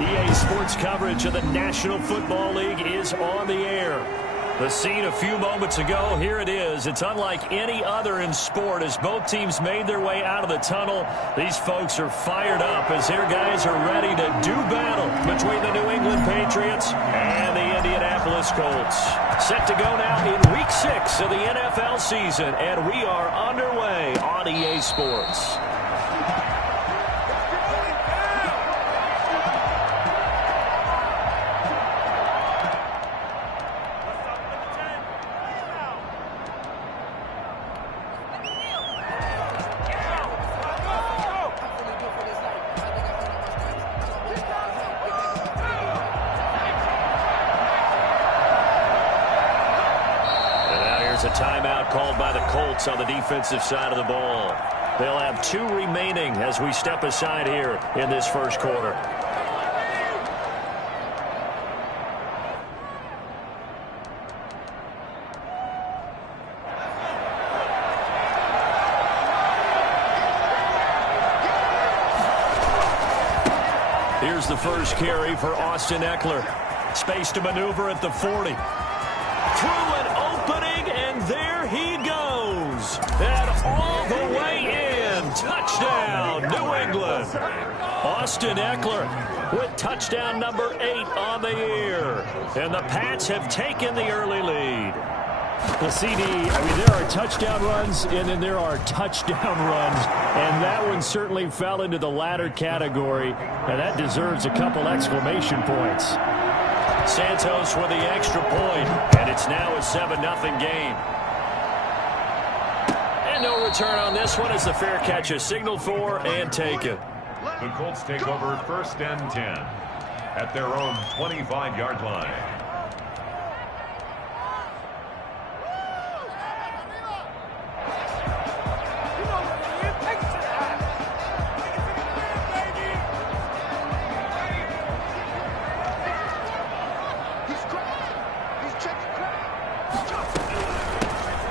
EA Sports coverage of the National Football League is on the air. The scene a few moments ago, here it is. It's unlike any other in sport as both teams made their way out of the tunnel. These folks are fired up as their guys are ready to do battle between the New England Patriots and the Indianapolis Colts. Set to go now in Week 6 of the NFL season, and we are underway on EA Sports. A timeout called by the Colts on the defensive side of the ball. They'll have 2 remaining as we step aside here in this first quarter. Here's the first carry for Austin Eckler. Space to maneuver at the 40. Through an opening, and there he goes. And all the way in. Touchdown, New England. Austin Eckler with touchdown number 8 on the year. And the Pats have taken the early lead. Well, CD, there are touchdown runs, and then there are touchdown runs. And that one certainly fell into the latter category. And that deserves a couple exclamation points. Santos with the extra point, and it's now a 7-0 game. And no return on this one as the fair catch is signaled for and taken. The Colts take over 1st and 10 at their own 25-yard line.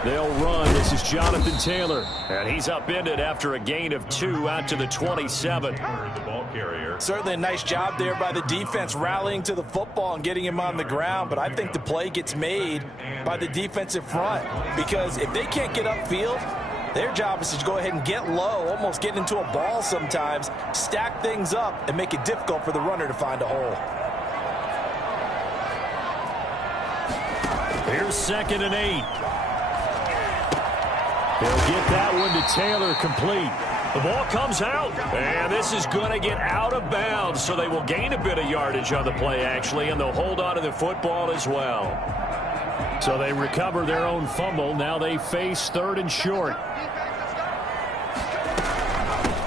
They'll run. This is Jonathan Taylor. And he's upended after a gain of 2 out to the 27. The ball carrier. Certainly a nice job there by the defense rallying to the football and getting him on the ground. But I think the play gets made by the defensive front. Because if they can't get upfield, their job is to go ahead and get low, almost get into a ball sometimes, stack things up, and make it difficult for the runner to find a hole. Here's 2nd and 8. They'll get that one to Taylor complete. The ball comes out, and this is going to get out of bounds, so they will gain a bit of yardage on the play, actually, and they'll hold on to the football as well. So they recover their own fumble. Now they face 3rd and short.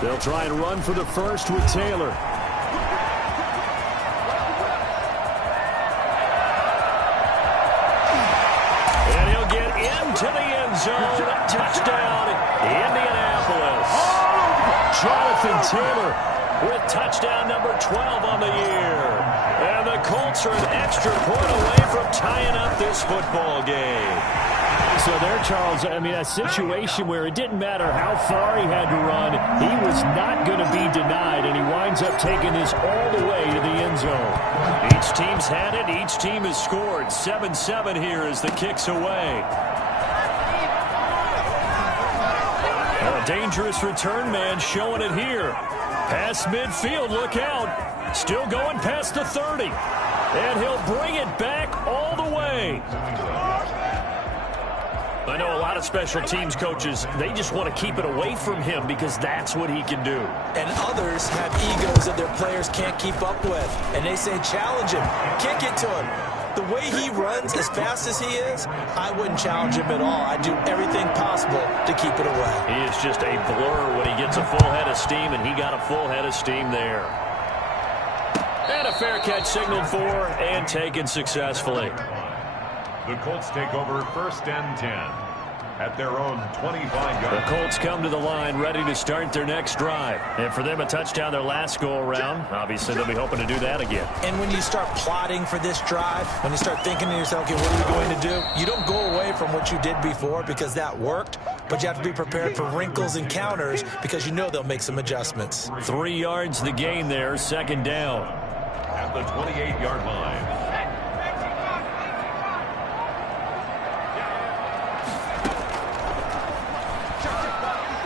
They'll try and run for the first with Taylor. And he'll get into the end zone. Touchdown, Indianapolis. Jonathan Taylor with touchdown number 12 on the year. And the Colts are an extra point away from tying up this football game. So there, Charles, a situation where it didn't matter how far he had to run, he was not going to be denied, and he winds up taking this all the way to the end zone. Each team's had it. Each team has scored. 7-7 here as the kick's away. A dangerous return man showing it here. Past midfield, look out. Still going past the 30. And he'll bring it back all the way. I know a lot of special teams coaches, they just want to keep it away from him because that's what he can do. And others have egos that their players can't keep up with. And they say, challenge him. Can't get to him. The way he runs as fast as he is, I wouldn't challenge him at all. I'd do everything possible to keep it away. He is just a blur when he gets a full head of steam, and he got a full head of steam there. And a fair catch signaled for and taken successfully. The Colts take over 1st and 10 at their own 25-yard. The Colts come to the line ready to start their next drive. And for them, a touchdown their last go-around. Obviously, they'll be hoping to do that again. And when you start plotting for this drive, when you start thinking to yourself, okay, what are we going to do? You don't go away from what you did before because that worked, but you have to be prepared for wrinkles and counters because you know they'll make some adjustments. 3 yards the gain there, 2nd down. at the 28-yard line.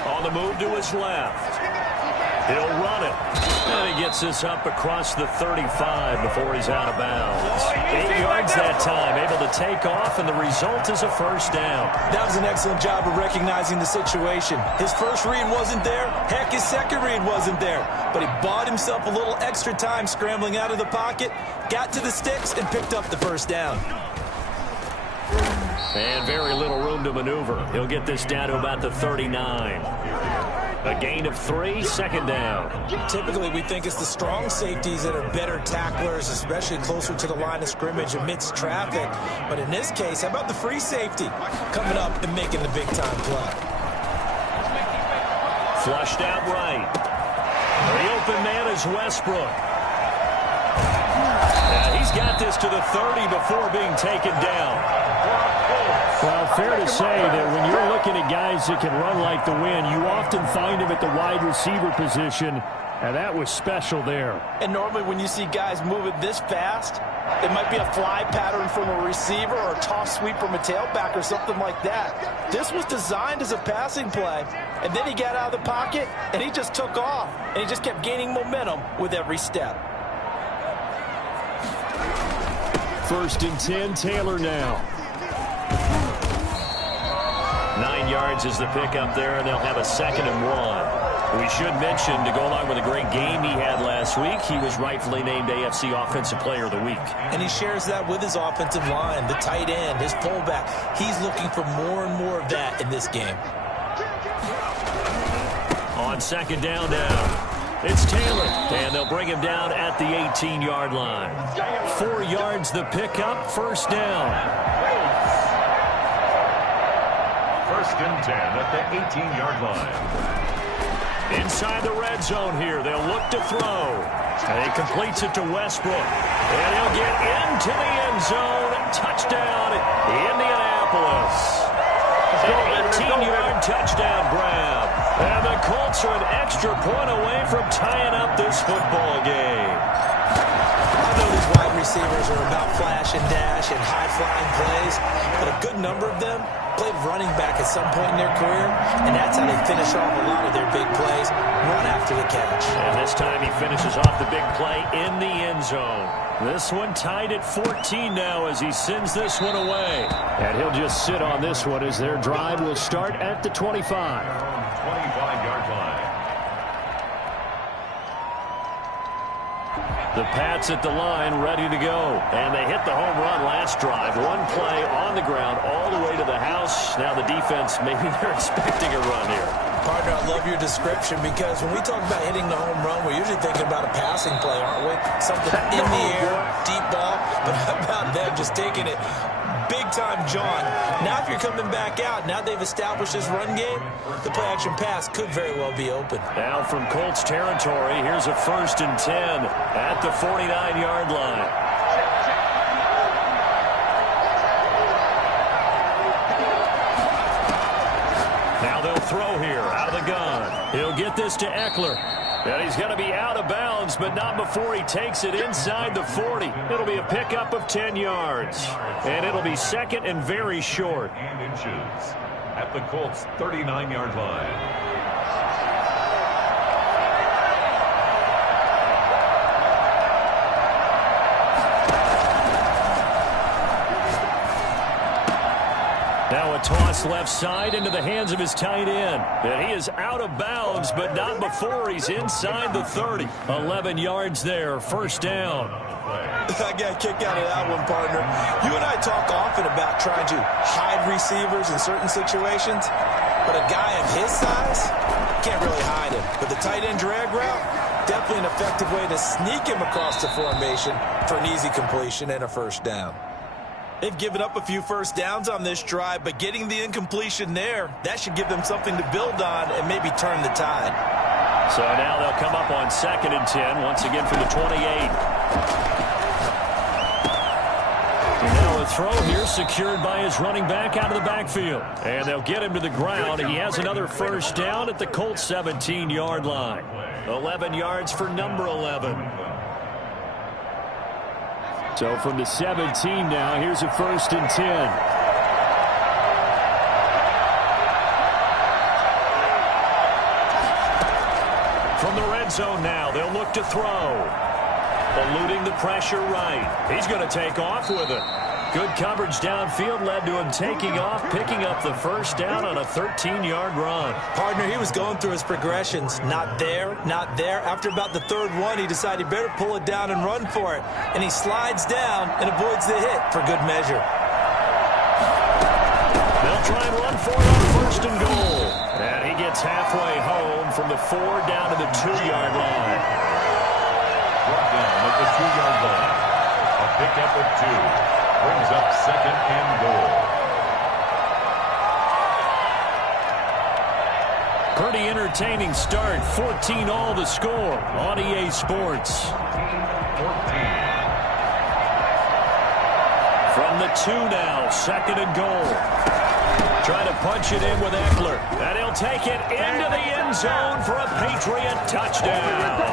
On the move to his left. He'll run it. And he gets this up across the 35 before he's out of bounds. 8 yards that time, able to take off, and the result is a first down. That was an excellent job of recognizing the situation. His first read wasn't there. Heck, his second read wasn't there. But he bought himself a little extra time scrambling out of the pocket, got to the sticks, and picked up the first down. And very little room to maneuver. He'll get this down to about the 39. A gain of 3, second down. Typically, we think it's the strong safeties that are better tacklers, especially closer to the line of scrimmage amidst traffic. But in this case, how about the free safety coming up and making the big-time play? Flushed out right. The open man is Westbrook. He's got this to the 30 before being taken down. Well, fair to say that when you're looking at guys that can run like the wind, you often find them at the wide receiver position, and that was special there. And normally when you see guys moving this fast, it might be a fly pattern from a receiver or a toss sweep from a tailback or something like that. This was designed as a passing play, and then he got out of the pocket, and he just took off, and he just kept gaining momentum with every step. 1st and 10, Taylor now. 9 yards is the pickup there, and they'll have a 2nd and 1. We should mention, to go along with a great game he had last week, he was rightfully named AFC Offensive Player of the Week. And he shares that with his offensive line, the tight end, his fullback. He's looking for more and more of that in this game. On 2nd down now. It's Taylor, and they'll bring him down at the 18-yard line. 4 yards the pickup, first down. 1st and 10 at the 18-yard line. Inside the red zone here, they'll look to throw. And he completes it to Westbrook. And he'll get into the end zone. Touchdown, Indianapolis. An 18-yard touchdown grab. And the Colts are an extra point away from tying up this football game. I know these wide receivers are about flash and dash and high-flying plays, but a good number of them played running back at some point in their career, and that's how they finish off a lot of their big plays, run after the catch. And this time he finishes off the big play in the end zone. This one tied at 14 now as he sends this one away. And he'll just sit on this one as their drive will start at the 25. 25-yard line. The Pats at the line, ready to go. And they hit the home run last drive. One play on the ground all the way to the house. Now the defense, maybe they're expecting a run here. Partner, I love your description because when we talk about hitting the home run, we're usually thinking about a passing play, aren't we? Something in the air, deep ball. But how about them just taking it big-time John? Now if you're coming back out, now they've established this run game, the play-action pass could very well be open. Now from Colts territory, here's a 1st and 10 at the 49-yard line. Now they'll throw here out of the gun. He'll get this to Eckler. And he's going to be out of bounds, but not before he takes it inside the 40. It'll be a pickup of 10 yards. And it'll be 2nd and very short. And inches at the Colts' 39-yard line. Now a toss left side into the hands of his tight end. And he is out of bounds, but not before he's inside the 30. 11 yards there, first down. I got a kick out of that one, partner. You and I talk often about trying to hide receivers in certain situations, but a guy of his size can't really hide him. But the tight end drag route, definitely an effective way to sneak him across the formation for an easy completion and a first down. They've given up a few first downs on this drive, but getting the incompletion there, that should give them something to build on and maybe turn the tide. So now they'll come up on 2nd and 10, once again from the 28. And now a throw here secured by his running back out of the backfield. And they'll get him to the ground. He has another first down at the Colts 17-yard line. 11 yards for number 11. So from the 17 now, here's a 1st and 10. From the red zone now, they'll look to throw. Eluding the pressure right. He's going to take off with it. Good coverage downfield led to him taking off, picking up the 1st down on a 13-yard run. Partner, he was going through his progressions. Not there, not there. After about the 3rd one, he decided he better pull it down and run for it. And he slides down and avoids the hit for good measure. They'll try and run for it on 1st and goal. And he gets halfway home from the 4 down to the 2-yard line. Brought down at the 2-yard line. A pickup of 2. Brings up 2nd and goal. Pretty entertaining start. 14-all the score on EA Sports. 14. From the 2 now, 2nd and goal. Trying to punch it in with Eckler. And he'll take it into the end zone for a Patriot touchdown.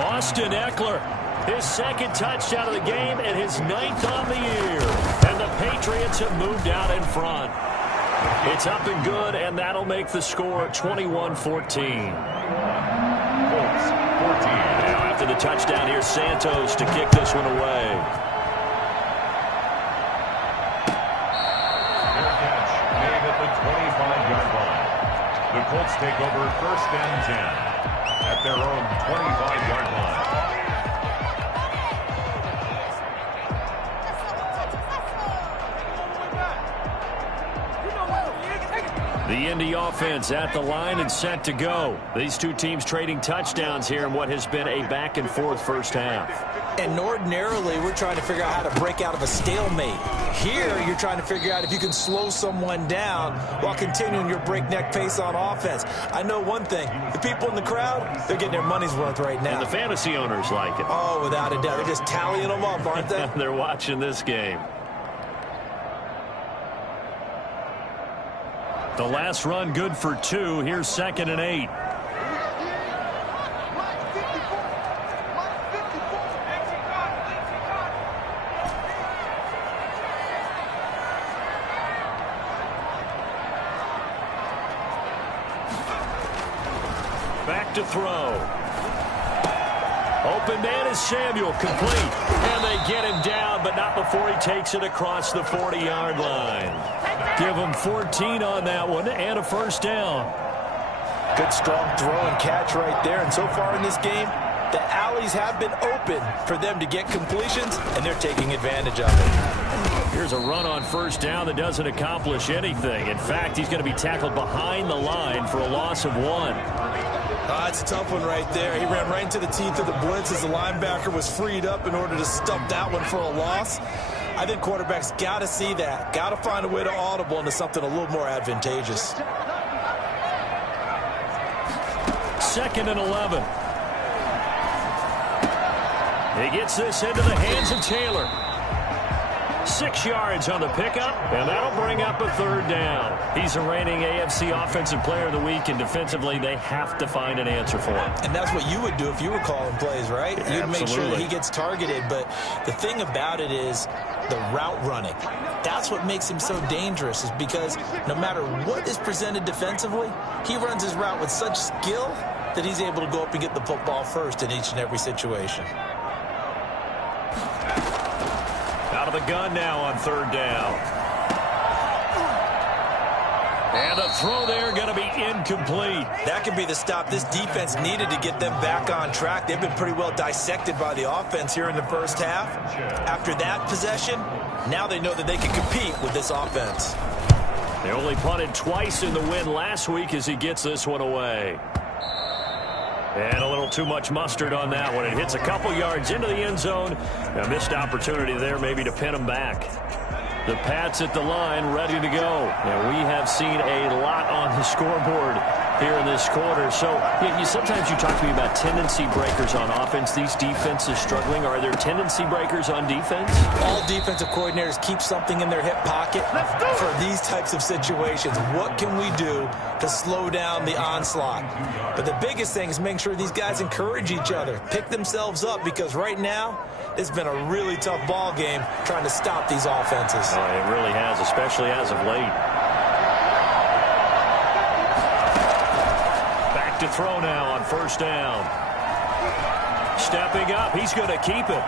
Austin Eckler. His 2nd touchdown of the game and his 9th on the year. And the Patriots have moved out in front. It's up and good, and that'll make the score 21-14. Colts, 14. Now after the touchdown, here's Santos to kick this one away. Fair catch made at the 25-yard line. The Colts take over 1st and 10 at their own 25-yard line. The Indy offense at the line and set to go. These two teams trading touchdowns here in what has been a back-and-forth 1st half. And ordinarily, we're trying to figure out how to break out of a stalemate. Here, you're trying to figure out if you can slow someone down while continuing your breakneck pace on offense. I know one thing. The people in the crowd, they're getting their money's worth right now. And the fantasy owners like it. Oh, without a doubt. They're just tallying them up, aren't they? They're watching this game. The last run good for 2. Here's 2nd and 8. Back to throw. Open man is Samuel, complete. And they get him down, but not before he takes it across the 40-yard line. Give him 14 on that one and a 1st down. Good strong throw and catch right there. And so far in this game, the alleys have been open for them to get completions, and they're taking advantage of it. Here's a run on 1st down that doesn't accomplish anything. In fact, he's going to be tackled behind the line for a loss of 1. That's a tough one right there. He ran right into the teeth of the blitz as the linebacker was freed up in order to stop that one for a loss. I think quarterbacks got to see that. Got to find a way to audible into something a little more advantageous. 2nd and 11. He gets this into the hands of Taylor. 6 yards on the pickup, and that'll bring up a 3rd down. He's the reigning AFC Offensive Player of the Week, and defensively, they have to find an answer for him. And that's what you would do if you were calling plays, right? You'd make sure that he gets targeted. But the thing about it is the route running. That's what makes him so dangerous, is because no matter what is presented defensively, he runs his route with such skill that he's able to go up and get the football first in each and every situation. Out of the gun now on 3rd down. And a throw there going to be incomplete. That could be the stop this defense needed to get them back on track. They've been pretty well dissected by the offense here in the 1st half. After that possession, now they know that they can compete with this offense. They only punted twice in the win last week as he gets this one away. And a little too much mustard on that one. It hits a couple yards into the end zone. A missed opportunity there maybe to pin him back. The Pats at the line ready to go. Now we have seen a lot on the scoreboard here in this quarter. So sometimes you talk to me about tendency breakers on offense. These defenses struggling. Are there tendency breakers on defense? All defensive coordinators keep something in their hip pocket for these types of situations. What can we do to slow down the onslaught? But the biggest thing is making sure these guys encourage each other, pick themselves up, because right now it's been a really tough ball game trying to stop these offenses. Oh, it really has, especially as of late. Back to throw now on first down. Stepping up, he's going to keep it.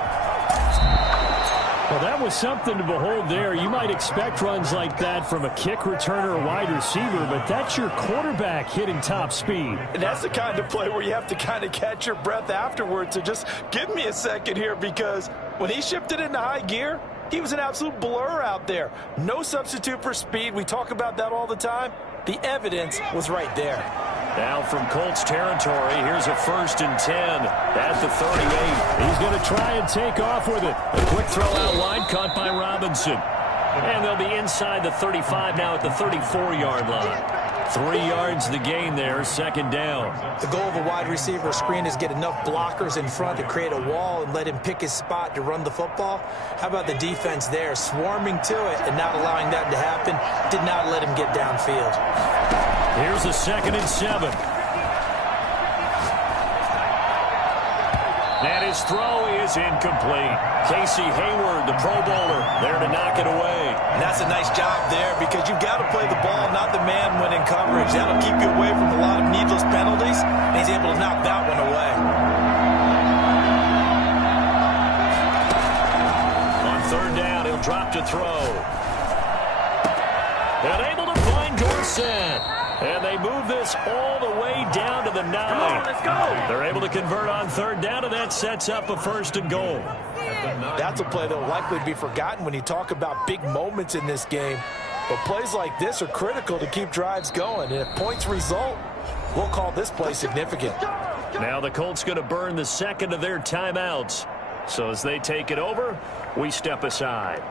Well, that was something to behold there. You might expect runs like that from a kick returner or wide receiver, but that's your quarterback hitting top speed. And that's the kind of play where you have to kind of catch your breath afterwards. So just give me a second here, because when he shifted into high gear, he was an absolute blur out there. No substitute for speed. We talk about that all the time. The evidence was right there. Now from Colts territory, here's a 1st and 10 at the 38. He's going to try and take off with it. A quick throw out wide, caught by Robinson. And they'll be inside the 35 now at the 34-yard line. 3 yards the gain there, 2nd down. The goal of a wide receiver screen is get enough blockers in front to create a wall and let him pick his spot to run the football. How about the defense there, swarming to it and not allowing that to happen? Did not let him get downfield. Here's a 2nd and 7. And his throw is incomplete. Casey Hayward, the Pro Bowler, there to knock it away. And that's a nice job there, because you've got to play the ball, not the man when in coverage. That'll keep you away from a lot of needless penalties, and he's able to knock that one away. On 3rd down, he'll drop to throw. And able to find Dorsett. And they move this all the way down to the 9. Come on, let's go. They're able to convert on 3rd down, and that sets up a 1st and goal. That's a play that will likely be forgotten when you talk about big moments in this game. But plays like this are critical to keep drives going. And if points result, we'll call this play significant. Now the Colts going to burn the 2nd of their timeouts. So as they take it over, we step aside.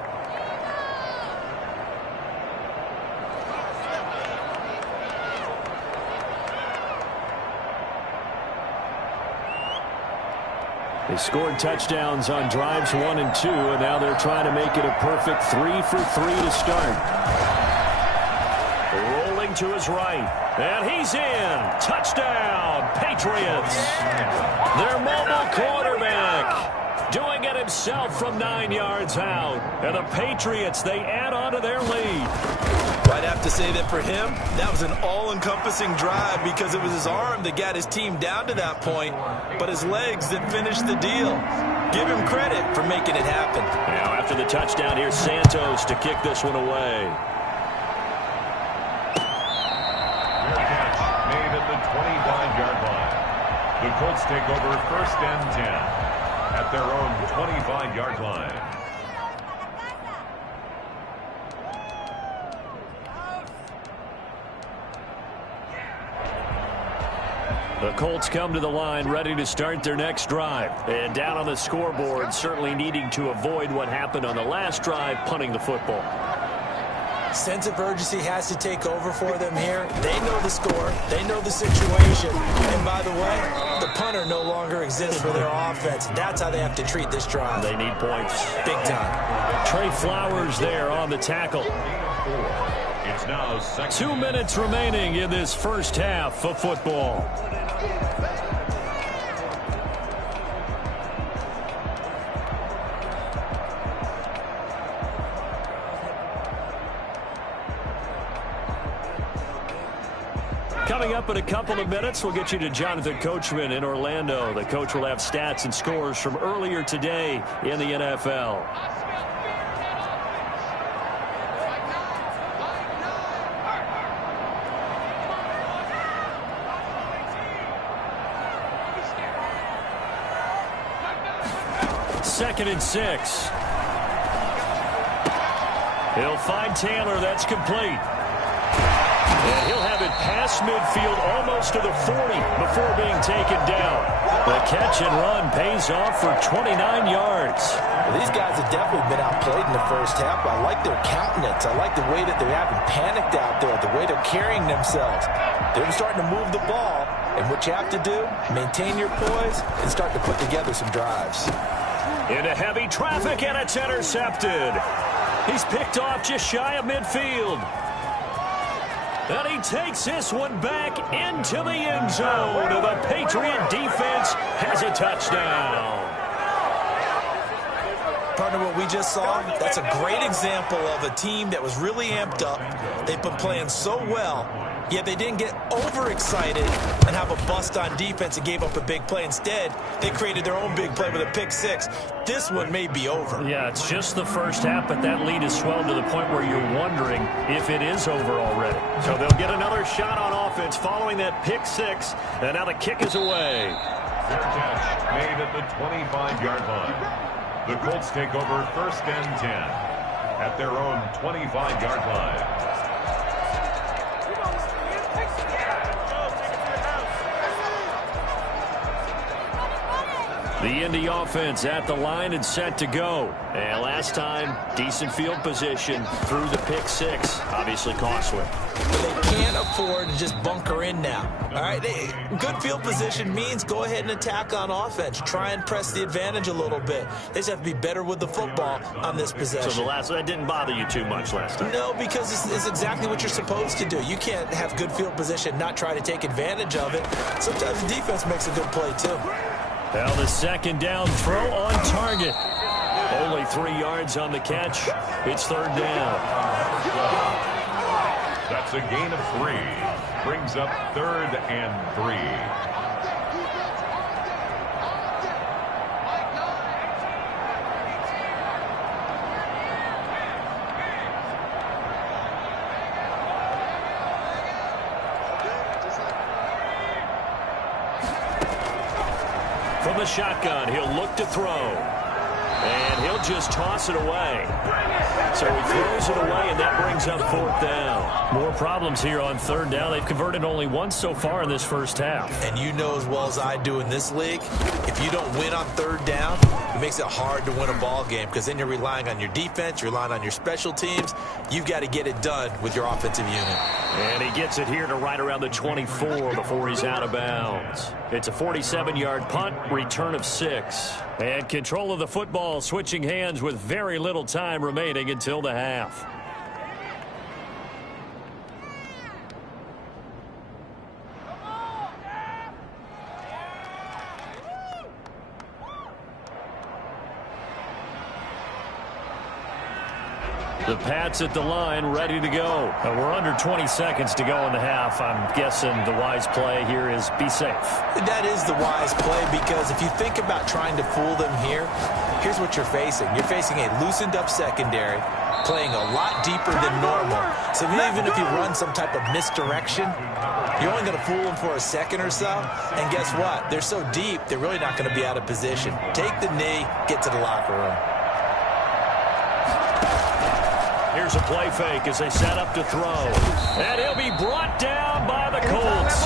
They scored touchdowns on drives 1 and 2, and now they're trying to make it a perfect 3 for 3 to start. Rolling to his right, and he's in. Touchdown, Patriots. Their mobile quarterback doing it himself from 9 yards out. And the Patriots, they add on to their lead. I'd have to say that for him, that was an all-encompassing drive, because it was his arm that got his team down to that point, but his legs that finished the deal. Give him credit for making it happen. Now after the touchdown, here's Santos to kick this one away. Fair catch made at the 25-yard line. The Colts take over 1st and 10 at their own 25-yard line. The Colts come to the line ready to start their next drive. And down on the scoreboard, certainly needing to avoid what happened on the last drive, punting the football. Sense of urgency has to take over for them here. They know the score. They know the situation. And by the way, the punter no longer exists for their offense. That's how they have to treat this drive. They need points. Big time. Trey Flowers there on the tackle. It's now 2 minutes remaining in this first half of football. Coming up in a couple of minutes, we'll get you to Jonathan Coachman in Orlando. The coach will have stats and scores from earlier today in the NFL. Second and 6. He'll find Taylor. That's complete. And he'll have it past midfield almost to the 40 before being taken down. The catch and run pays off for 29 yards. Well, these guys have definitely been outplayed in the first first half, but I like their countenance. I like the way that they're having panicked out there, the way they're carrying themselves. They're starting to move the ball, and what you have to do, maintain your poise and start to put together some drives. Into heavy traffic, and it's intercepted. He's picked off just shy of midfield. And he takes this one back into the end zone. The Patriot defense has a touchdown. Partner, what we just saw, that's a great example of a team that was really amped up. They've been playing so well, yet they didn't get overexcited and have a bust on defense and gave up a big play. Instead, they created their own big play with a pick six. This one may be over. Yeah, it's just the first half, but that lead has swelled to the point where you're wondering if it is over already. So they'll get another shot on offense following that pick six, and now the kick is away. Fair catch made at the 25-yard line. The Colts take over first and 10 at their own 25-yard line. The Indy offense at the line and set to go. And last time, decent field position through the pick six. Obviously costly. They can't afford to just bunker in now. All right, good field position means go ahead and attack on offense. Try and press the advantage a little bit. They just have to be better with the football on this possession. So that didn't bother you too much last time? No, because it's exactly what you're supposed to do. You can't have good field position, not try to take advantage of it. Sometimes the defense makes a good play too. Well, the second down throw on target. Only 3 yards on the catch. It's third down. That's a gain of 3. Brings up third and 3. From the shotgun, he'll look to throw. And he'll just toss it away. So he throws it away, and that brings up fourth down. More problems here on third down. They've converted only once so far in this first half. And you know as well as I do in this league, if you don't win on third down, it makes it hard to win a ball game because then you're relying on your defense, you're relying on your special teams. You've got to get it done with your offensive unit. And he gets it here to right around the 24 before he's out of bounds. It's a 47-yard punt, return of 6. And control of the football switching hands with very little time remaining until the half. The Pats at the line, ready to go. We're under 20 seconds to go in the half. I'm guessing the wise play here is be safe. That is the wise play because if you think about trying to fool them here, here's what you're facing. You're facing a loosened up secondary, playing a lot deeper than normal. So even if you run some type of misdirection, you're only going to fool them for a second or so. And guess what? They're so deep, they're really not going to be out of position. Take the knee, get to the locker room. Here's a play fake as they set up to throw. And he'll be brought down by the Colts.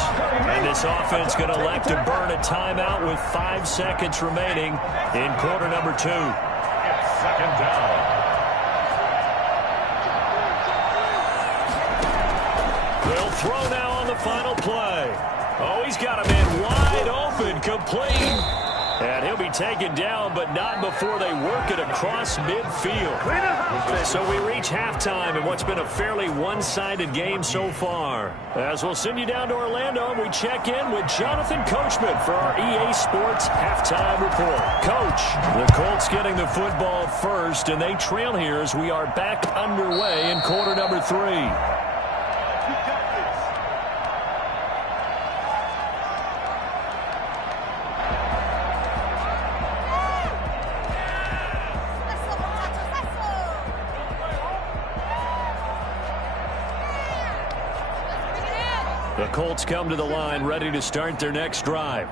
And this offense going to elect to burn a timeout with 5 seconds remaining in quarter number 2. It's second down. They'll throw now on the final play. Oh, he's got a man wide open, complete. And he'll be taken down, but not before they work it across midfield. So we reach halftime in what's been a fairly one-sided game so far. As we'll send you down to Orlando, and we check in with Jonathan Coachman for our EA Sports Halftime Report. Coach, the Colts getting the football first, and they trail here as we are back underway in quarter number 3. The Colts come to the line, ready to start their next drive.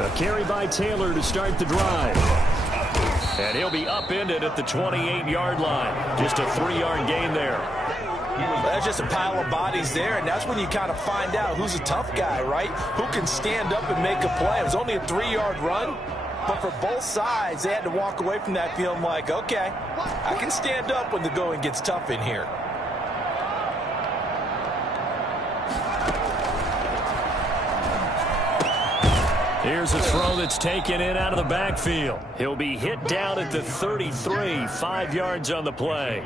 A carry by Taylor to start the drive. And he'll be upended at the 28-yard line. Just a 3-yard gain there. That's just a pile of bodies there, and that's when you kind of find out who's a tough guy, right? Who can stand up and make a play. It was only a 3-yard run, but for both sides, they had to walk away from that feeling like, okay, I can stand up when the going gets tough in here. Here's a throw that's taken in out of the backfield. He'll be hit down at the 33, 5 yards on the play.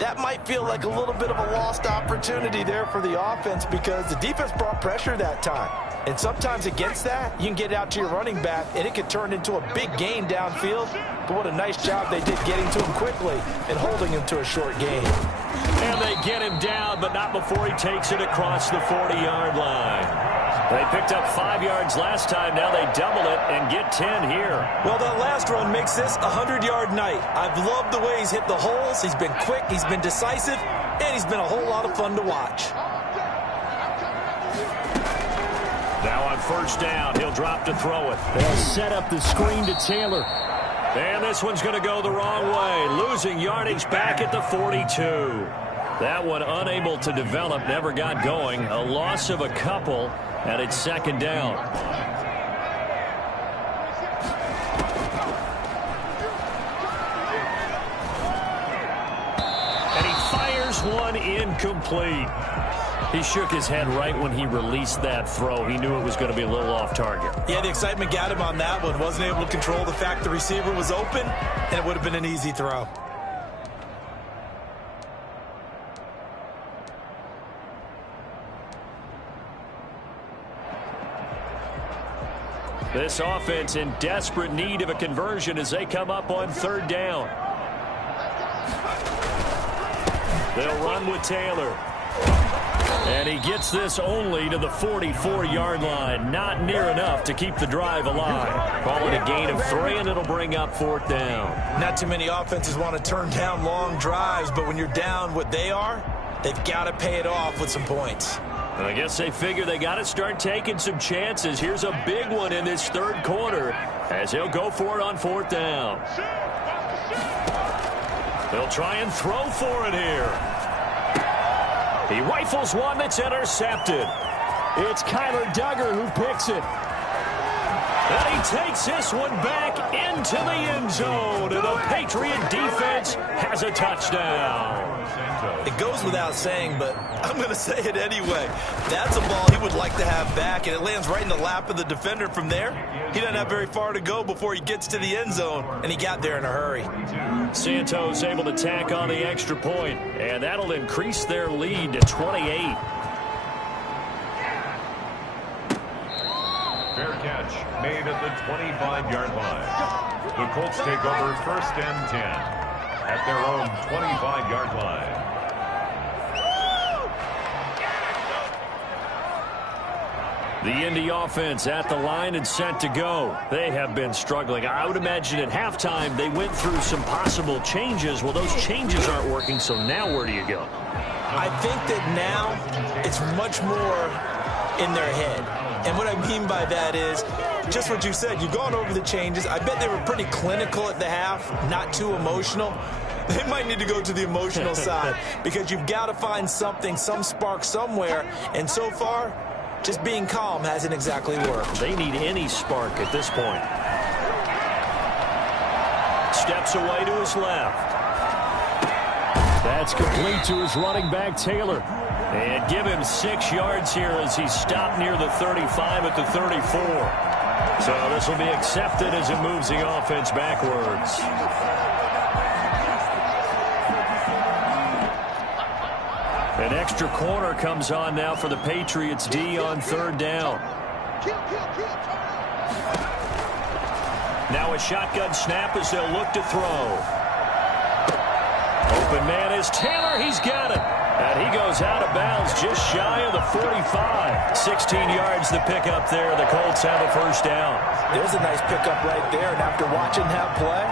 That might feel like a little bit of a lost opportunity there for the offense because the defense brought pressure that time. And sometimes against that, you can get out to your running back, and it could turn into a big gain downfield. But what a nice job they did getting to him quickly and holding him to a short gain. And they get him down, but not before he takes it across the 40-yard line. They picked up 5 yards last time. Now they double it and get 10 here. Well, that last run makes this a 100-yard night. I've loved the way he's hit the holes. He's been quick, he's been decisive, and he's been a whole lot of fun to watch. Now on first down, he'll drop to throw it. They'll set up the screen to Taylor. And this one's going to go the wrong way. Losing yardage back at the 42. That one unable to develop, never got going. A loss of a couple, and it's second down. And he fires one incomplete. He shook his head right when he released that throw. He knew it was going to be a little off target. Yeah, the excitement got him on that one. Wasn't able to control the fact the receiver was open, and it would have been an easy throw. This offense in desperate need of a conversion as they come up on third down. They'll run with Taylor. And he gets this only to the 44-yard line. Not near enough to keep the drive alive. Call it a gain of 3, and it'll bring up fourth down. Not too many offenses want to turn down long drives, but when you're down what they are, they've got to pay it off with some points. I guess they figure they got to start taking some chances. Here's a big one in this third quarter as he'll go for it on fourth down. They'll try and throw for it here. He rifles one that's intercepted. It's Kyler Duggar who picks it. And he takes this one back into the end zone. And the Patriot defense has a touchdown. It goes without saying, but I'm going to say it anyway. That's a ball he would like to have back, and it lands right in the lap of the defender from there. He doesn't have very far to go before he gets to the end zone, and he got there in a hurry. Santos able to tack on the extra point, and that'll increase their lead to 28. Fair catch made at the 25-yard line. The Colts take over first and 10 at their own 25-yard line. The Indy offense at the line and set to go. They have been struggling. I would imagine at halftime they went through some possible changes. Well, those changes aren't working, so now where do you go? I think that now it's much more in their head. And what I mean by that is just what you said. You've gone over the changes. I bet they were pretty clinical at the half, not too emotional. They might need to go to the emotional side because you've got to find something, some spark somewhere. And so far, just being calm hasn't exactly worked. They need any spark at this point. Steps away to his left. That's complete to his running back, Taylor. And give him 6 yards here as he stopped near the 35 at the 34. So this will be accepted as it moves the offense backwards. An extra corner comes on now for the Patriots D on third down. Now a shotgun snap as they'll look to throw. Open man is Taylor. He's got it. And he goes out of bounds just shy of the 45. 16 yards the pickup there. The Colts have a first down. There's a nice pickup right there. And after watching that play,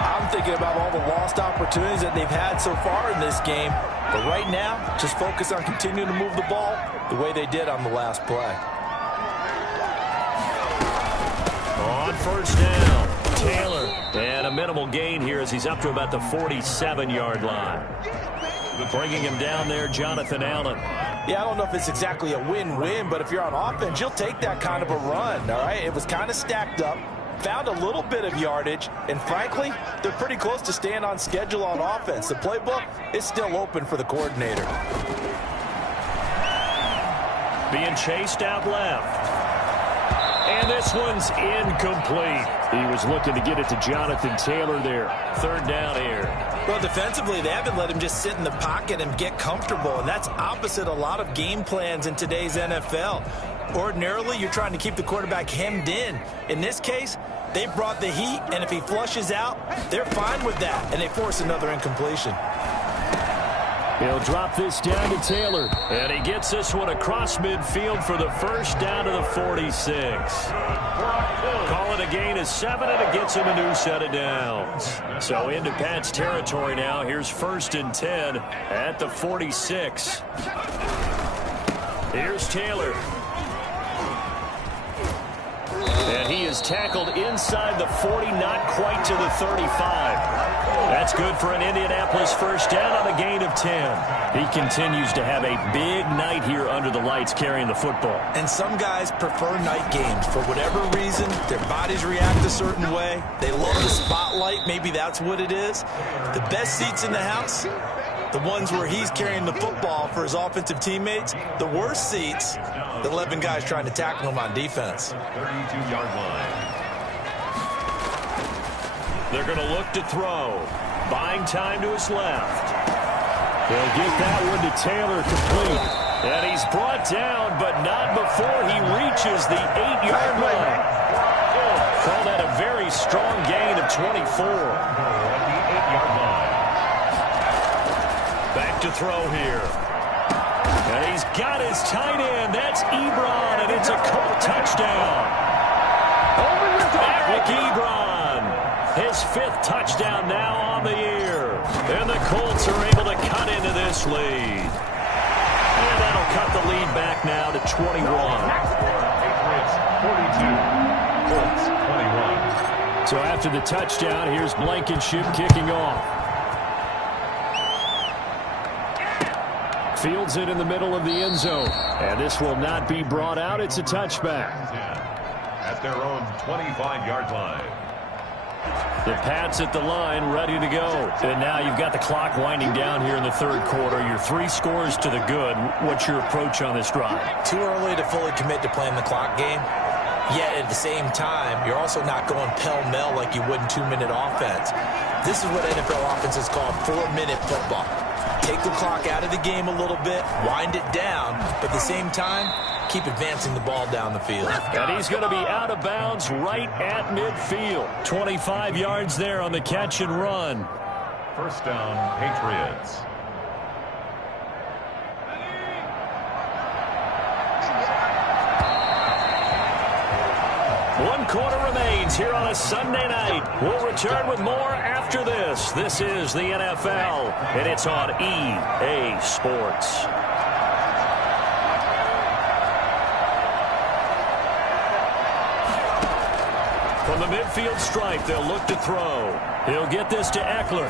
I'm thinking about all the lost opportunities that they've had so far in this game. But right now, just focus on continuing to move the ball the way they did on the last play. On first down, Taylor. And a minimal gain here as he's up to about the 47-yard line. Bringing him down there, Jonathan Allen. Yeah, I don't know if it's exactly a win-win, but if you're on offense, you'll take that kind of a run, all right? It was kind of stacked up, found a little bit of yardage, and frankly, they're pretty close to staying on schedule on offense. The playbook is still open for the coordinator. Being chased out left. And this one's incomplete. He was looking to get it to Jonathan Taylor there. Third down here. Well, defensively, they haven't let him just sit in the pocket and get comfortable, and that's opposite a lot of game plans in today's NFL. Ordinarily, you're trying to keep the quarterback hemmed in. In this case, they brought the heat, and if he flushes out, they're fine with that, and they force another incompletion. He'll drop this down to Taylor. And he gets this one across midfield for the first down to the 46. Call it a gain of 7, and it gets him a new set of downs. So into Pat's territory now. Here's 1st and 10 at the 46. Here's Taylor. And he is tackled inside the 40, not quite to the 35. That's good for an Indianapolis first down on a gain of 10. He continues to have a big night here under the lights carrying the football. And some guys prefer night games. For whatever reason, their bodies react a certain way. They love the spotlight. Maybe that's what it is. The best seats in the house, the ones where he's carrying the football for his offensive teammates. The worst seats, the 11 guys trying to tackle him on defense. 32-yard line. They're going to look to throw. Buying time to his left. They'll get that one to Taylor complete. And he's brought down, but not before he reaches the 8-yard line. Call that a very strong gain of 24. At the 8-yard line. Back to throw here. And he's got his tight end. That's Ebron, and it's a Colt touchdown. Eric Ebron, his 5th touchdown now on the year. And the Colts are able to cut into this lead. And that'll cut the lead back now to 21. Patriots 42, Colts 21. So after the touchdown, here's Blankenship kicking off. Fields it in the middle of the end zone. And this will not be brought out. It's a touchback. At their own 25-yard line. The Pats at the line, ready to go. And now you've got the clock winding down here in the 3rd quarter. Your 3 scores to the good. What's your approach on this drive? Too early to fully commit to playing the clock game. Yet at the same time, you're also not going pell-mell like you would in 2-minute offense. This is what NFL offenses call 4-minute football. Take the clock out of the game a little bit, wind it down, but at the same time, keep advancing the ball down the field. And he's going to be out of bounds right at midfield. 25 yards there on the catch and run. First down, Patriots. One quarter remains here on a Sunday night. We'll return with more after this. This is the NFL, and it's on EA Sports. From the midfield stripe, they'll look to throw. He'll get this to Eckler.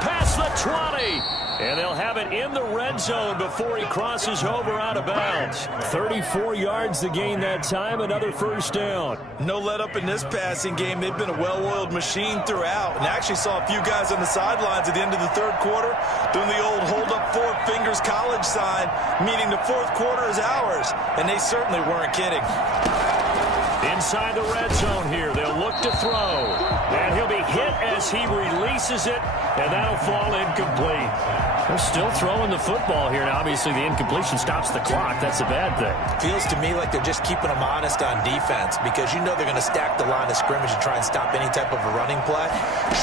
Past the 20. And they'll have it in the red zone before he crosses over out of bounds. 34 yards to gain that time, another first down. No let up in this passing game. They've been a well-oiled machine throughout. And I actually saw a few guys on the sidelines at the end of the 3rd quarter doing the old hold up 4 fingers college sign, meaning the 4th quarter is ours. And they certainly weren't kidding. Inside the red zone here, they'll look to throw. And he'll be hit as he releases it, and that'll fall incomplete. They're still throwing the football here. Now, obviously, the incompletion stops the clock. That's a bad thing. Feels to me like they're just keeping them honest on defense because you know they're going to stack the line of scrimmage and try and stop any type of a running play.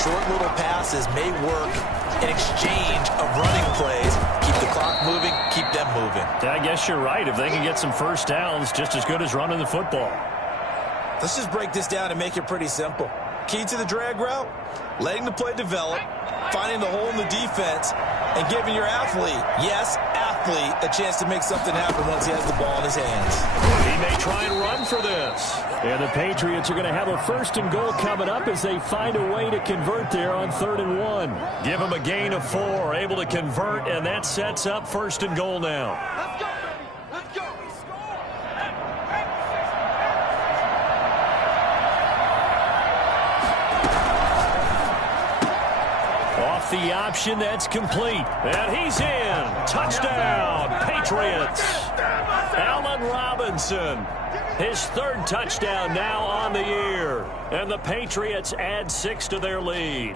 Short little passes may work in exchange of running plays. Keep the clock moving, keep them moving. Yeah, I guess you're right. If they can get some first downs, just as good as running the football. Let's just break this down and make it pretty simple. Key to the drag route, letting the play develop, finding the hole in the defense, and giving your athlete, yes, athlete, athlete a chance to make something happen once he has the ball in his hands. He may try and run for this. And the Patriots are going to have a 1st and goal coming up as they find a way to convert there on 3rd and 1. Give him a gain of 4, able to convert, and that sets up 1st and goal now. Let's go, baby. Let's go. Off the option, that's complete. And he's in. Touchdown, Patriots. Allen Robinson. His 3rd touchdown now on the year. And the Patriots add 6 to their lead.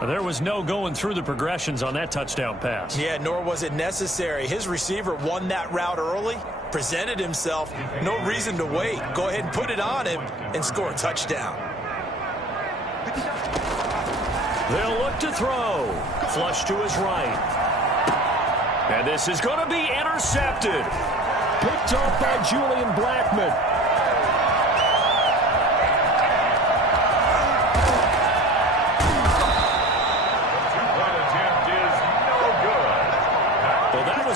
There was no going through the progressions on that touchdown pass. Yeah, nor was it necessary. His receiver won that route early, presented himself. No reason to wait. Go ahead and put it on him and score a touchdown. They'll look to throw. Flush to his right. And this is going to be intercepted. Picked off by Julian Blackmon.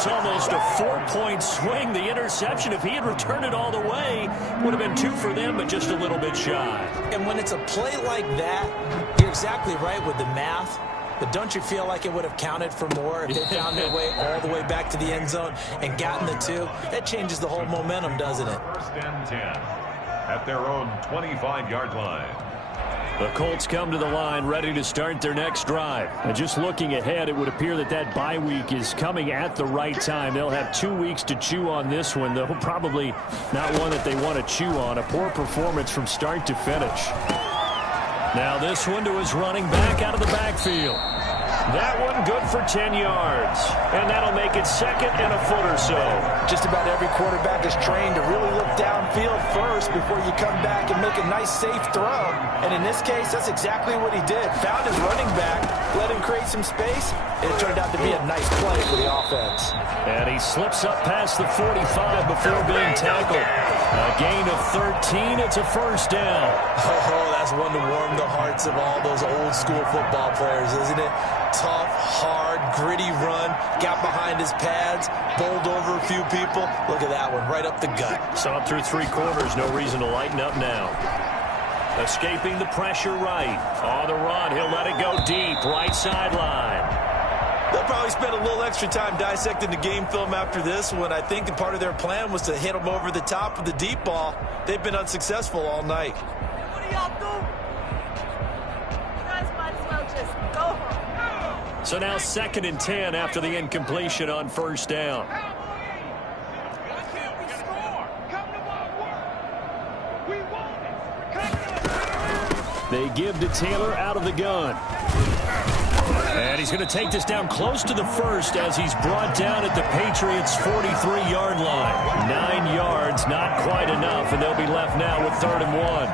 Almost a 4-point swing. The interception, if he had returned it all the way, would have been 2 for them, but just a little bit shy. And when it's a play like that, you're exactly right with the math. But don't you feel like it would have counted for more if they found their way all the way back to the end zone and gotten the 2? That changes the whole momentum, doesn't it? 1st and 10 at their own 25-yard line. The Colts come to the line ready to start their next drive. And just looking ahead, it would appear that that bye week is coming at the right time. They'll have 2 weeks to chew on this one, though probably not one that they want to chew on. A poor performance from start to finish. Now this one to his running back out of the backfield. That one good for 10 yards. And that'll make it 2nd and a foot or so. Just about every quarterback is trained to really look downfield first before you come back and make a nice, safe throw. And in this case, that's exactly what he did. Found his running back, let him create some space, and it turned out to be a nice play for the offense. And he slips up past the 45 before being tackled. A gain of 13. It's a 1st down. Oh, that's one to warm the hearts of all those old-school football players, isn't it? Tough, hard, gritty run, got behind his pads, bowled over a few people. Look at that one, right up the gut. Saw it through 3 quarters, no reason to lighten up now. Escaping the pressure right. On the run, he'll let it go deep, right sideline. They'll probably spend a little extra time dissecting the game film after this one. I think part of their plan was to hit them over the top of the deep ball. They've been unsuccessful all night. What do y'all do? You guys might as well just go home. So now 2nd and 10 after the incompletion on 1st down. They give to Taylor out of the gun. And he's going to take this down close to the 1st as he's brought down at the Patriots' 43-yard line. 9 yards, not quite enough, and they'll be left now with 3rd and 1.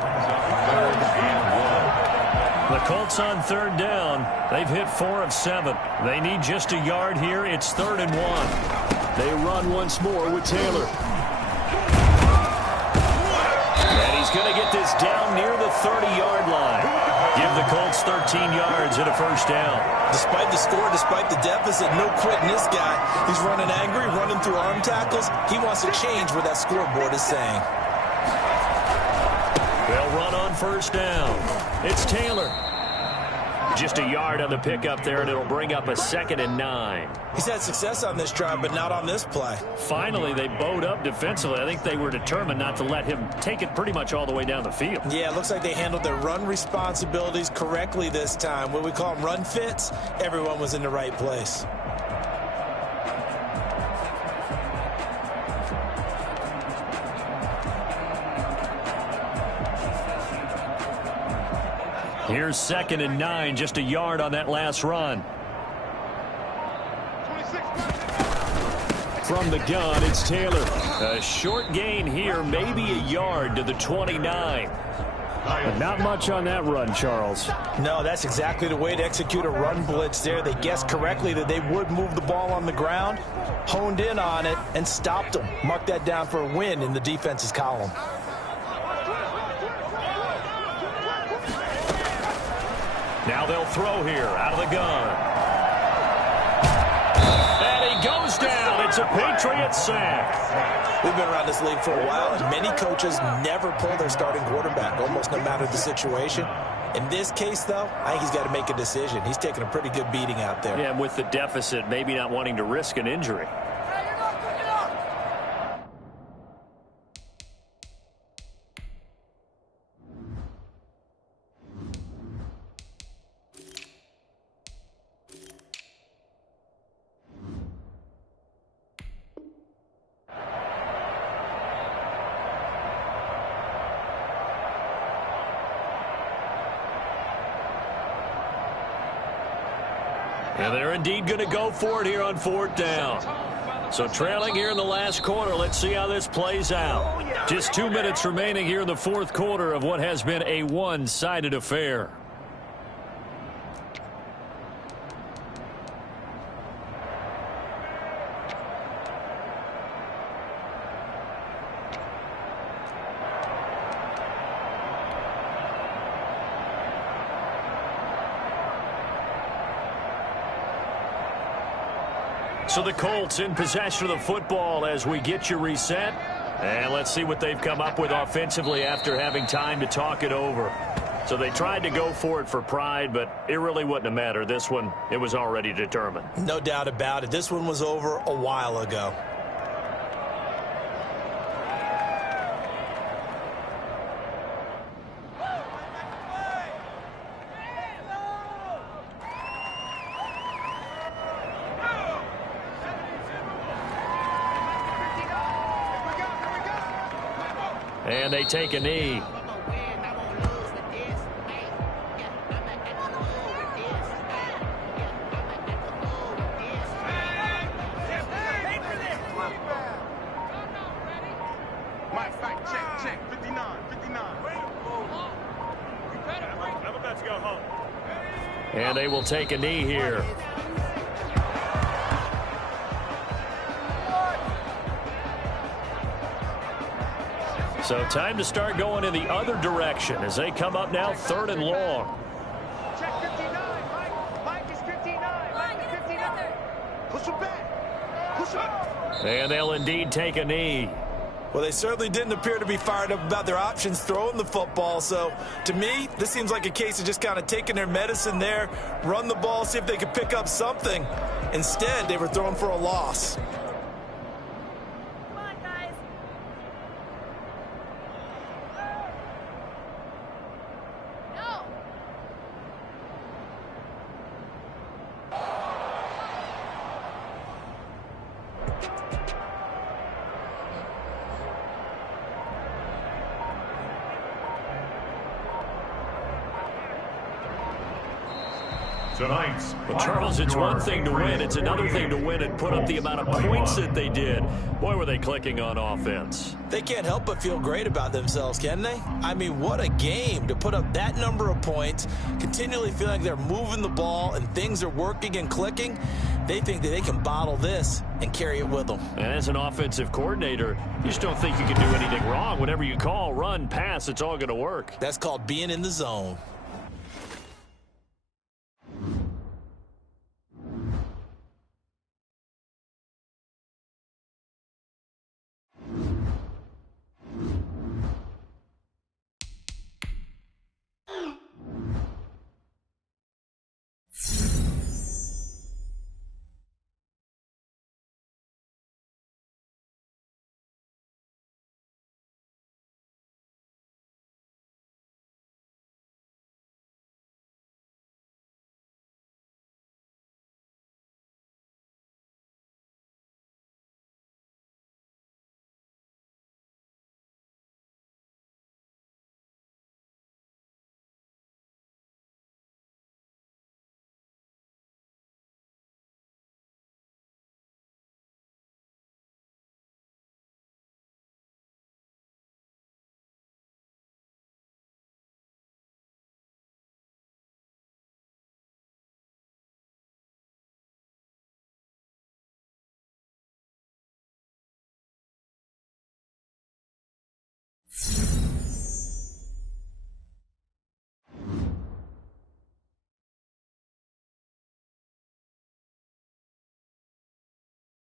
The Colts on 3rd down. They've hit 4 of 7. They need just a yard here. It's 3rd and 1. They run once more with Taylor. And he's going to get this down near the 30-yard line. Give the Colts 13 yards and a 1st down. Despite the score, despite the deficit, no quitting this guy. He's running angry, running through arm tackles. He wants to change what that scoreboard is saying. They'll run on 1st down. It's Taylor. Just a yard on the pickup there, and it'll bring up a 2nd and 9. He's had success on this drive, but not on this play. Finally, they bowed up defensively. I think they were determined not to let him take it pretty much all the way down the field. Yeah, it looks like they handled their run responsibilities correctly this time. What we call them run fits, everyone was in the right place. Here's 2nd and 9, just a yard on that last run. From the gun, it's Taylor. A short gain here, maybe a yard to the 29. But not much on that run, Charles. No, that's exactly the way to execute a run blitz there. They guessed correctly that they would move the ball on the ground, honed in on it, and stopped them. Mark that down for a win in the defense's column. Now they'll throw here out of the gun. It's a Patriots sack. We've been around this league for a while, and many coaches never pull their starting quarterback, almost no matter the situation. In this case, though, I think he's got to make a decision. He's taking a pretty good beating out there. Yeah, and with the deficit, maybe not wanting to risk an injury. And they're indeed going to go for it here on 4th down. So trailing here in the last quarter. Let's see how this plays out. Just 2 minutes remaining here in the 4th quarter of what has been a one-sided affair. So the Colts in possession of the football as we get you reset. And let's see what they've come up with offensively after having time to talk it over. So they tried to go for it for pride, but it really wouldn't have mattered. This one, it was already determined. No doubt about it. This one was over a while ago. And they take a knee. And they will take a knee here. So time to start going in the other direction as they come up now 3rd and long. Check 59. Mike is 59. Mike is 59. Push him back. Push him up. And they'll indeed take a knee. Well, they certainly didn't appear to be fired up about their options throwing the football. So, to me, this seems like a case of just kind of taking their medicine there, run the ball, see if they could pick up something. Instead, they were throwing for a loss. Come on, guys. No. Tonight's Well, Charles, it's one thing to win. It's another thing to win and put up the amount of points that they did. Boy, were they clicking on offense. They can't help but feel great about themselves, can they? I mean, what a game to put up that number of points, continually feeling like they're moving the ball and things are working and clicking. They think that they can bottle this and carry it with them. And as an offensive coordinator, you just don't think you can do anything wrong. Whatever you call, run, pass, it's all going to work. That's called being in the zone.